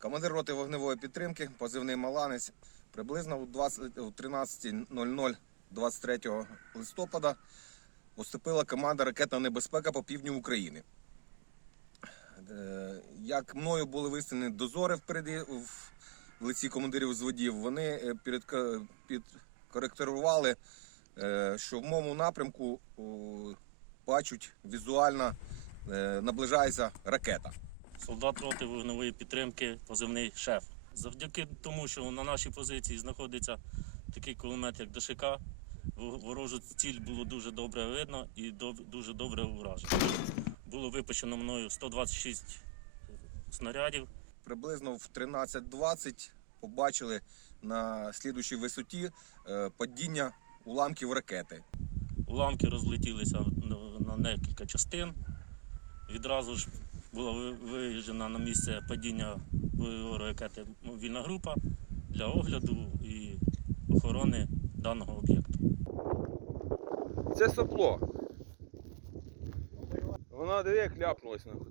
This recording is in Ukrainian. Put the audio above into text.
Командир роти вогневої підтримки, позивний Маланець, приблизно у 20 у 13.00 23 листопада поступила команда ракетна небезпека по півдню України. Е, Як мною були виставлені дозори впереді в лиці командирів зводів, вони е, підкоректували, е, що в моєму напрямку бачать візуально наближається ракета. Солдат роти вогневої підтримки, позивний шеф. Завдяки тому, що на нашій позиції знаходиться такий кулемет, як ДШК, ворожу ціль було дуже добре видно і дуже добре уражено. Було випущено мною 126 снарядів. Приблизно в 13.20 побачили на слідущій висоті е, падіння уламків ракети. Уламки розлетілися на- на декілька частин. Відразу ж була ви- виїжджена на місце падіння бойової ракети мобільна група для огляду і охорони даного об'єкту. Це сопло. Вона диви, як ляпнулась нахуй.